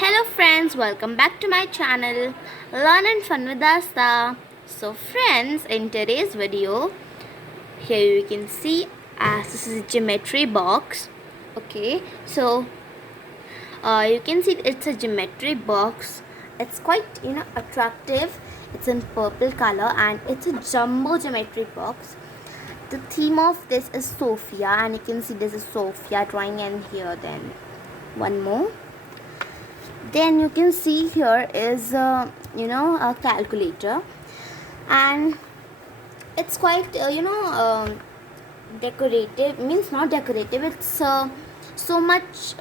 Hello friends, welcome back to my channel Learn and Fun with Asta. So friends, in today's video, here you can see as this is a geometry box. Okay, so you can see it's a geometry box. It's quite attractive. It's in purple color and it's a jumbo geometry box. The theme of this is Sophia, and you can see there's a Sophia drawing in here. Then one more. Then you can see here is a calculator, and it's quite decorative, means not decorative, it's so much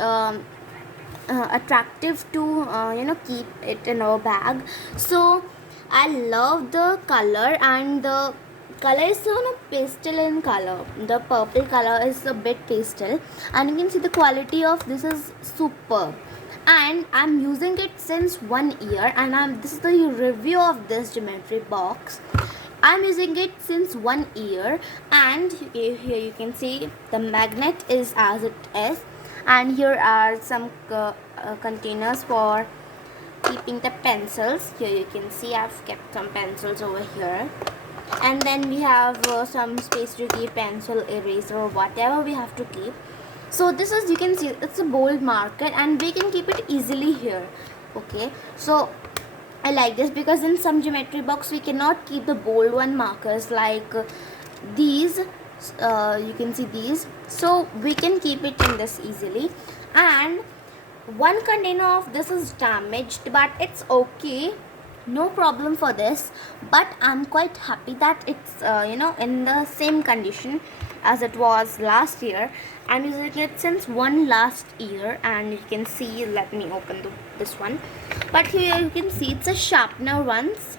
attractive to keep it in our bag. So I love the color, and the color is pastel in color. The purple color is a bit pastel, and you can see the quality of this is superb, and I'm using it since 1 year, and this is the review of this geometry box. I'm using it since 1 year, and here you can see the magnet is as it is, and here are some containers for keeping the pencils. Here you can see I've kept some pencils over here, and then we have some space to keep pencil, eraser, or whatever we have to keep. So this is, you can see it's a bold marker, and we can keep it easily here. Okay, so I like this because in some geometry box we cannot keep the bold one markers like these. You can see these, so we can keep it in this easily. And one container of this is damaged, but it's okay, no problem for this. But I'm quite happy that it's in the same condition as it was last year. I'm using it since last year, and you can see, let me open this one. But here you can see it's a sharpener ones.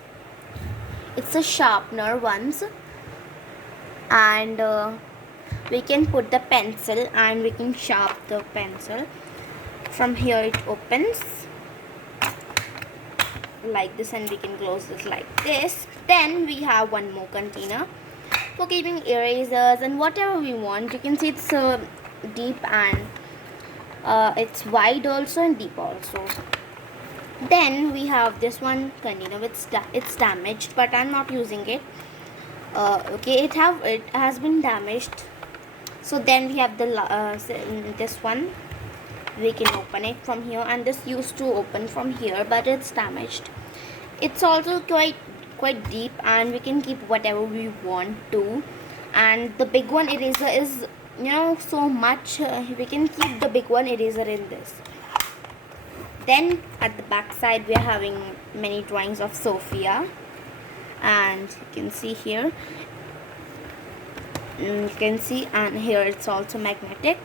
And we can put the pencil and we can sharpen the pencil. From here it opens like this, and we can close this like this. Then we have one more container for keeping erasers and whatever we want. You can see it's deep, and it's wide also and deep also. Then we have this one container, it's damaged, but I'm not using it. Okay, it has been damaged. So then we have this one. We can open it from here, and this used to open from here, but it's damaged. It's also quite deep, and we can keep whatever we want to. And the big one eraser is so much, we can keep the big one eraser in this. Then at the back side we are having many drawings of Sophia, and you can see here, and here it's also magnetic.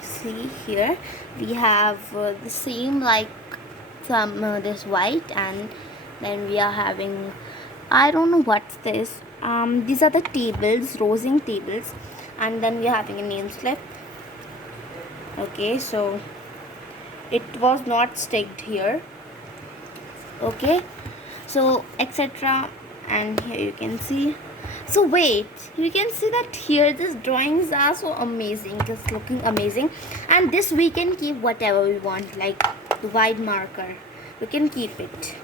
See here we have the same, like some this white, and then we are having, I don't know what's this. These are the tables, rosing tables, and then we are having a name slip. Okay, so it was not sticked here. Okay, so etc. And here you can see. So wait, you can see that here these drawings are so amazing, it's looking amazing. And this we can keep whatever we want, like the wide marker, we can keep it.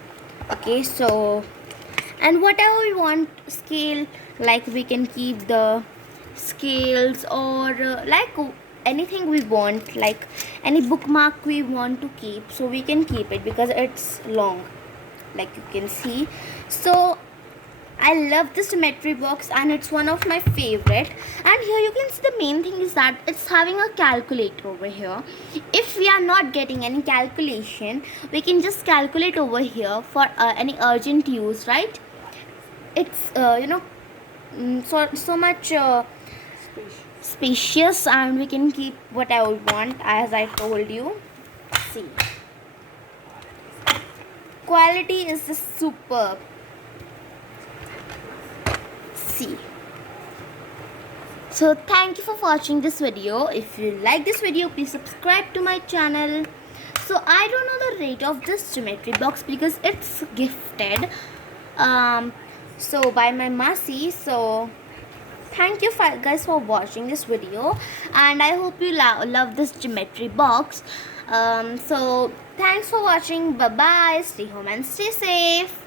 Okay, so, and whatever we want, scale, like we can keep the scales, or like anything we want, like any bookmark we want to keep, so we can keep it because it's long, like you can see. So I love this geometry box, and it's one of my favorite. And here you can see the main thing is that it's having a calculator over here. If we are not getting any calculation, we can just calculate over here for any urgent use, right? It's so much spacious, and we can keep whatever we want, as I told you. See, quality is just superb. See, so thank you for watching this video. If you like this video, please subscribe to my channel. So I don't know the rate of this geometry box because it's gifted so by my Masi. So thank you guys for watching this video, and I hope you love this geometry box. So thanks for watching. Bye bye. Stay home and stay safe.